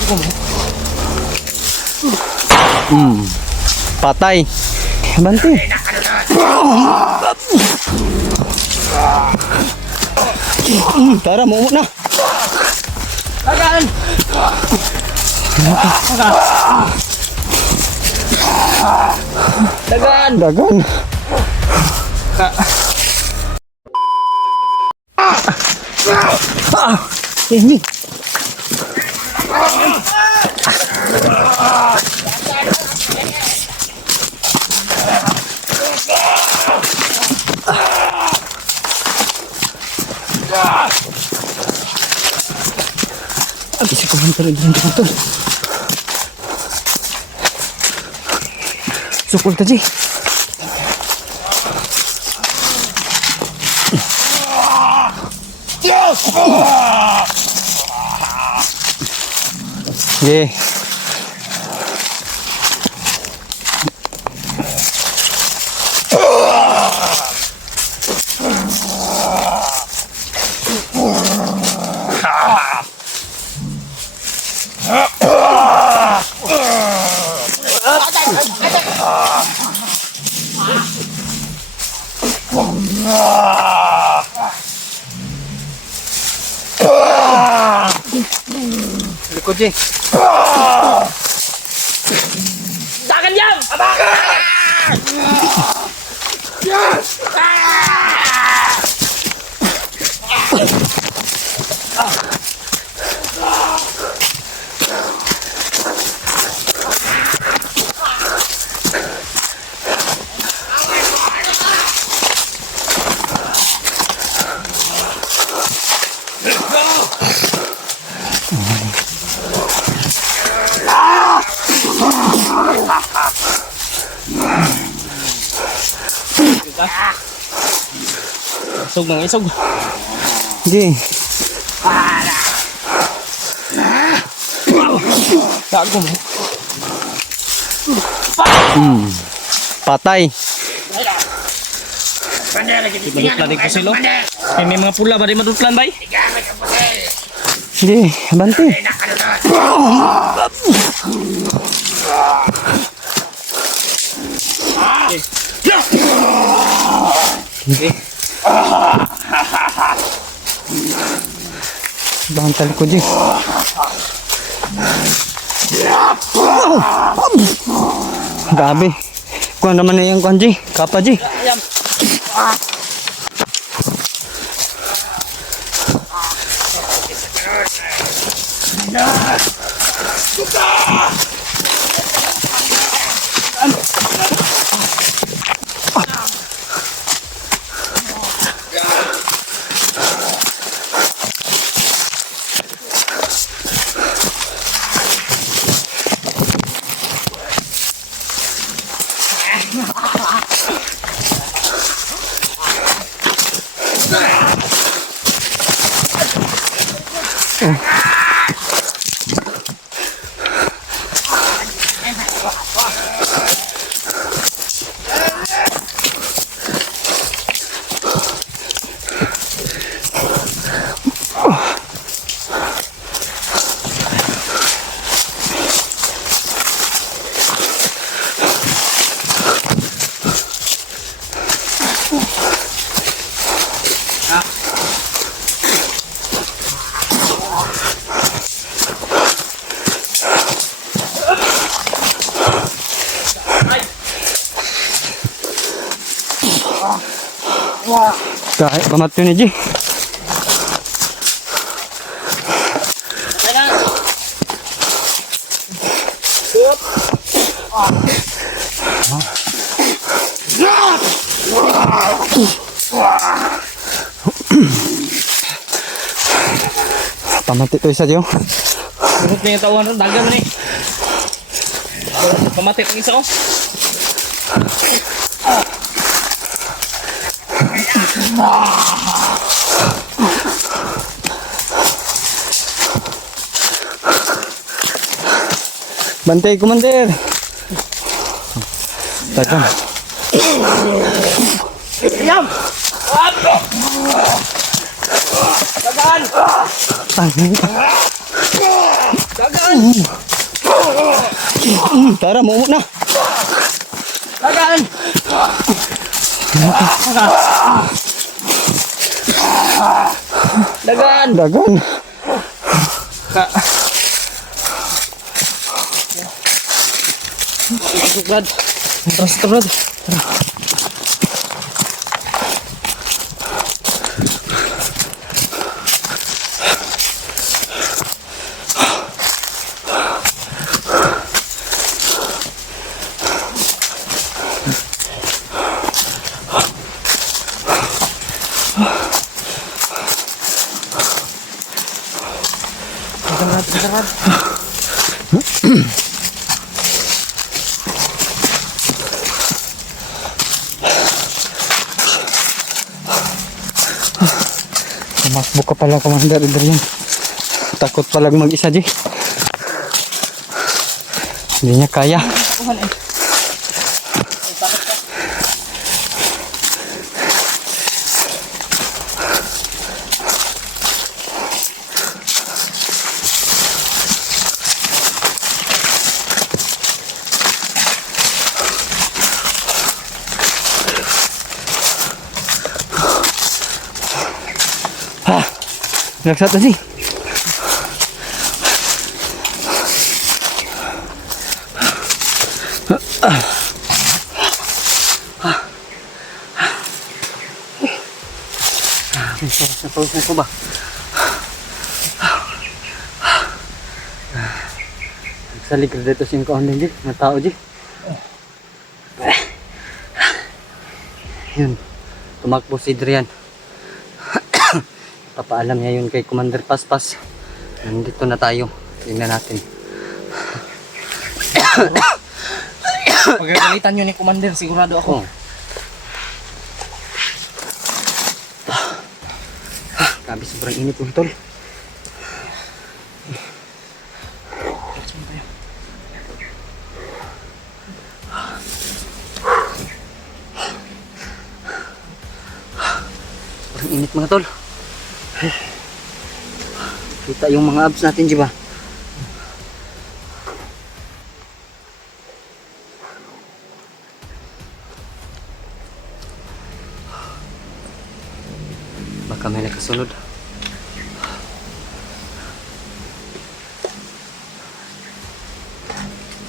Gago mo. Patay. Bante. Tara, mo na. Dagan. Dagan. Dagan. Ini. Bisa ko hantar dito. Sukul tadi. Ye. Likod, Jay. Dagan yan! Isog nang isog. Jay. Gago mo. Patay. Madutlan din ko silo. May mga pula ba di madutlan bay? Jay, bante. Bantal ko, Jay. Gabi. Kuha naman na yung kanji. Kapa, Jay. Kahit pamat yun, Ji. Pamat ito isa, Ji. Burot na yung tawan ron, dagan na eh. Pamatik ang isa ko. Bantay, Commander. Tagan. Yam! Dagan! Tangin. Dagan! Tara, mumo na. Dagan! Dagan! Dagan. Ka. Brad. Terus Brad. Tumakbo ka pala, Commander Adrian. Takot palang mag-isa, Ji. Hindi niya kaya. Relax na, Ji. Napawis na ko ba? Nagsalig ka dito siyang kaon din, Ji. Mga tao, Ji. Yun. Tumakbo si Adrian. Papaalam niya yun kay Commander Paspas. Nandito na tayo. Tingnan natin. Pagkakalitan nyo ni Commander, sigurado ako. Grabe, sobrang init po, tol. Sobrang init mga tol. Kita yung mga abs natin, di ba? Baka may nakasunod.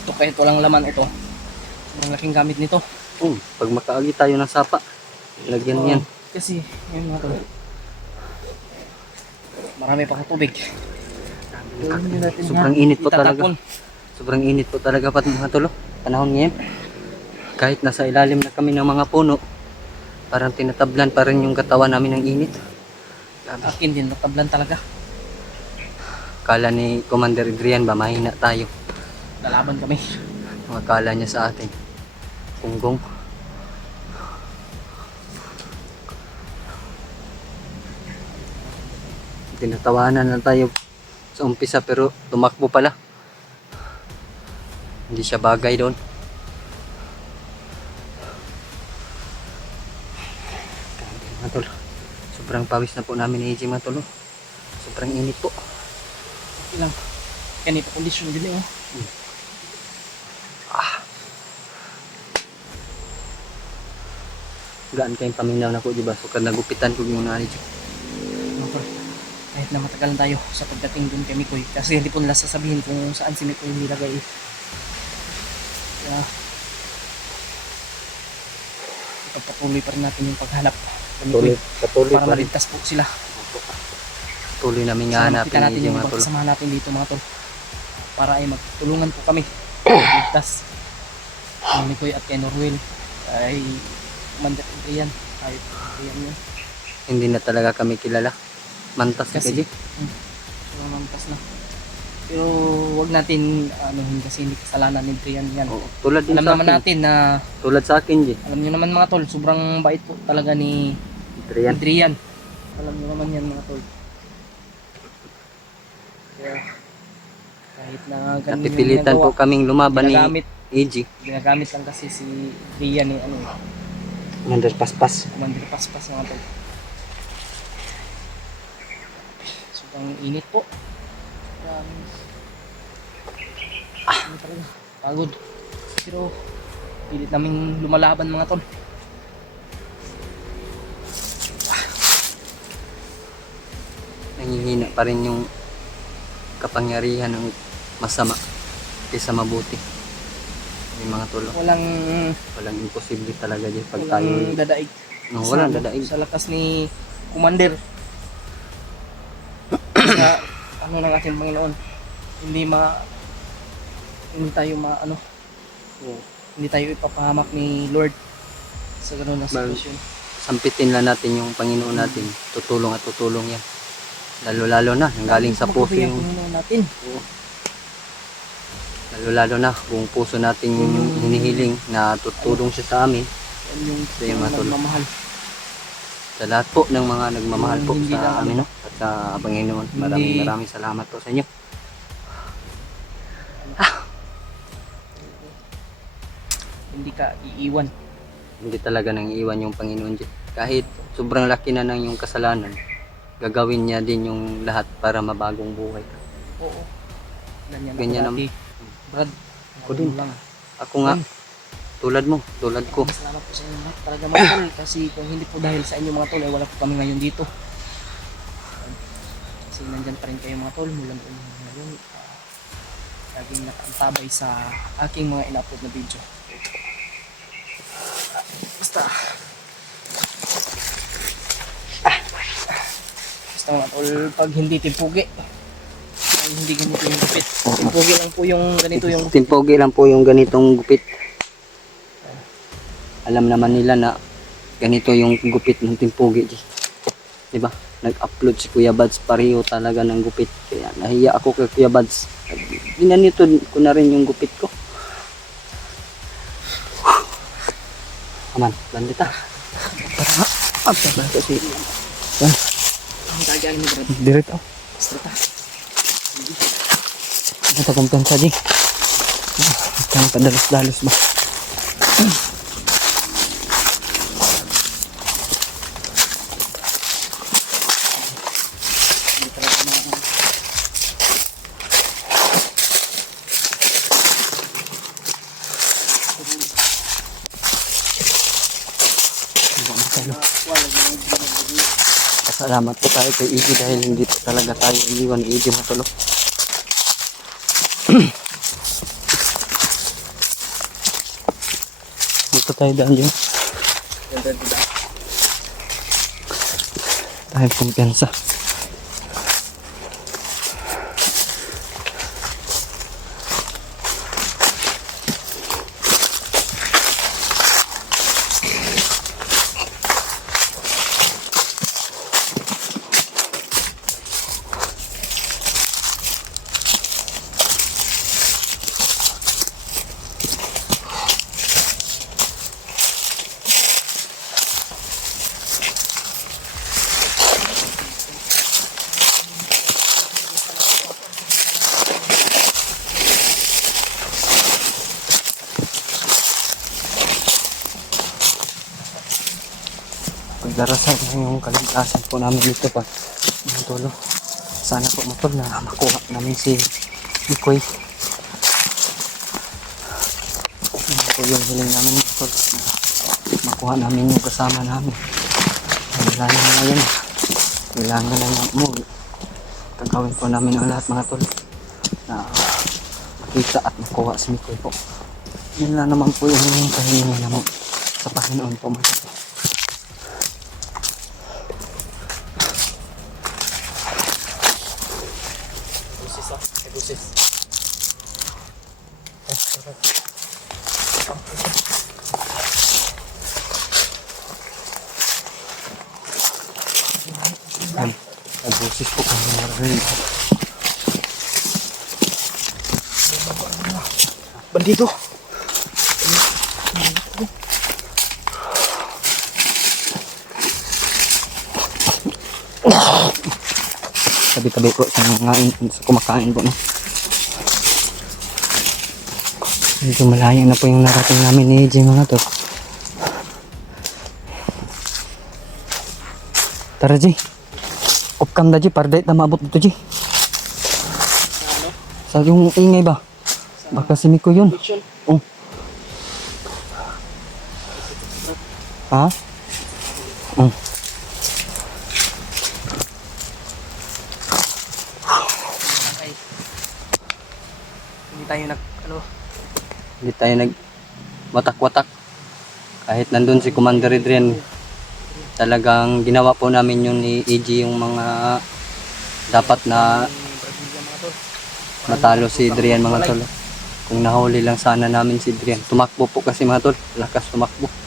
Ito kahit walang laman ito. Ang laking gamit nito. Pag makaagi tayo ng sapa, lagyan yan. Kasi, yun mga tol. Marami pa tubig. Sobrang init po talaga. Sobrang init po talaga pa mga tol. Panahon ngayon. Kahit nasa ilalim na kami ng mga puno, parang tinatablan pa rin yung katawan namin ng init. Akin din, natablan talaga. Kala ni Commander Adrian ba, mahina tayo. Lalaban kami. Ang akala niya sa atin, punggong. Tinatawanan na tayo sa umpisa pero tumakbo pala. Hindi siya bagay doon. Mga tol, sobrang pawis na po namin ni AJ mga tol. Sobrang init po. Okay lang. Ganito kondisyon din eh. Gaan kayong paminaw na po, diba? So nagupitan ko yung nari. Kahit na matagalan tayo sa pagdating dun kay Mikoy. Kasi hindi po nila sasabihin kung saan si Mikoy nilagay. Kaya ipagpatuloy pa rin natin yung paghanap kay Mikoy. Patuloy Para maligtas po sila. Patuloy namin nga hanapin kita natin yung mga tol. pagsasamahan natin dito mga tol. Para ay magtulungan po kami. Ligtas. Kay Mikoy at kay Norwell. Ay Commander Adrian. Ay Adrian yun. Hindi na talaga kami kilala. Mantas Kasi, kasi. So, mantas na. Pero wag natin kasi hindi kasalanan ni Adrian yan. Tulad din Alam sa naman akin. natin na Tulad sa akin, Ji. alam niyo naman mga tol, sobrang bait po talaga ni Adrian. Adrian. Alam niyo naman yan mga tol. Kaya kahit na ganun Napipilitan po kaming lumaban ni ginagamit, AJ. ginagamit lang kasi si Adrian ni Commander Paspas. Commander Paspas mga tol. Sobrang init po. Ano talaga, pagod. Pero pilit namin lumalaban mga tol. Nangihina pa rin yung kapangyarihan ng masama kaysa mabuti. Yung mga tol, walang imposible talaga dyan pag tayo. Walang dadaig. No, walang dadaig. Sa lakas ni Commander. Sa ano ng ating Panginoon. Hindi tayo hindi tayo ipapahamak ni Lord sa gano'n na sitwasyon. Sampitin lang natin yung Panginoon natin. Tutulong at tutulong yan. Lalo-lalo na, nanggaling sa puso Magpapabayang yung... Panginoon natin. Oo. Lalo-lalo na, buong puso natin yung hinihiling na tutulong siya sa amin. Yan yung Sa iyo, mga tol. nagmamahal. Sa lahat po ng mga nagmamahal po Hindi sa lang amin, no? At sa Panginoon. Maraming salamat po sa inyo. Hindi ka iiwan. Hindi talaga nang iiwan yung Panginoon dyan. Kahit sobrang laki na ng yung kasalanan, gagawin niya din yung lahat para mabagong buhay. Oo. Ganyan ako dati. Brad, Ako din. lang. Ako nga, tulad mo, tulad ko. Salamat po sa inyo lahat talaga mga tol. Kasi kung hindi po dahil sa inyo mga tol, ay wala po kami ngayon dito. Kasi nandyan pa rin kayo mga tol. Mula noon ngayon, laging nakaantabay sa aking mga ina-upload na video. Basta mga tol, pag hindi timpugi ay hindi ganito yung gupit. Timpugi lang po yung ganito yung gupit. Timpogi lang po yung ganitong gupit. Alam naman nila na ganito yung gupit ng timpogi. Diba? Nag-upload si Kuya Bads, pareho talaga ng gupit. Kaya nahiya ako kay Kuya Bads. Ginanito ko na rin yung gupit ko. Aman, bandita. Para kasi Ang kagyan mo brad. direct ako. Basta. Ito kumpensa di. Kaya padalos-dalos ba? Hindi talaga mga Salamat po tayo kay Iggy dahil hindi po talaga tayo iiwan ni Iggy matulog. Dito tayo daan yun. Dahil kumpiyansa. Pagdarasal na yung kaligtasan po namin dito pa mga tolo. Sana po matol na makuha namin si Ikoy. Ano po yung hiling namin matol na makuha namin yung kasama namin. Wala na ngayon. Kailangan na mo. Gagawin po namin ang lahat mga tol na makita at makuha si Ikoy po. Yun na naman po yung kahilingan namin sa Panginoon po mga tol. Busis. Nag-busis po kami narinig. Bandito. Tabi-tabi po sa kumakain po, no? Medyo malayo na po yung narating namin ni Jay mga to. Tara Jay. Upcam na Jay, para dahit na maabot dito Jay. Sa yung ingay ba? Sa Baka si Miko yun. Mission. Oh. Ha? Oh. Ay, hindi tayo Hindi tayo nag watak-watak. Kahit nandun si Commander Adrian, talagang ginawa po namin yun ni EG yung mga dapat na Brazilian mga tol. matalo si Adrian mga tol. Kung nahuli lang sana namin si Adrian. Tumakbo po kasi mga tol. Lakas tumakbo.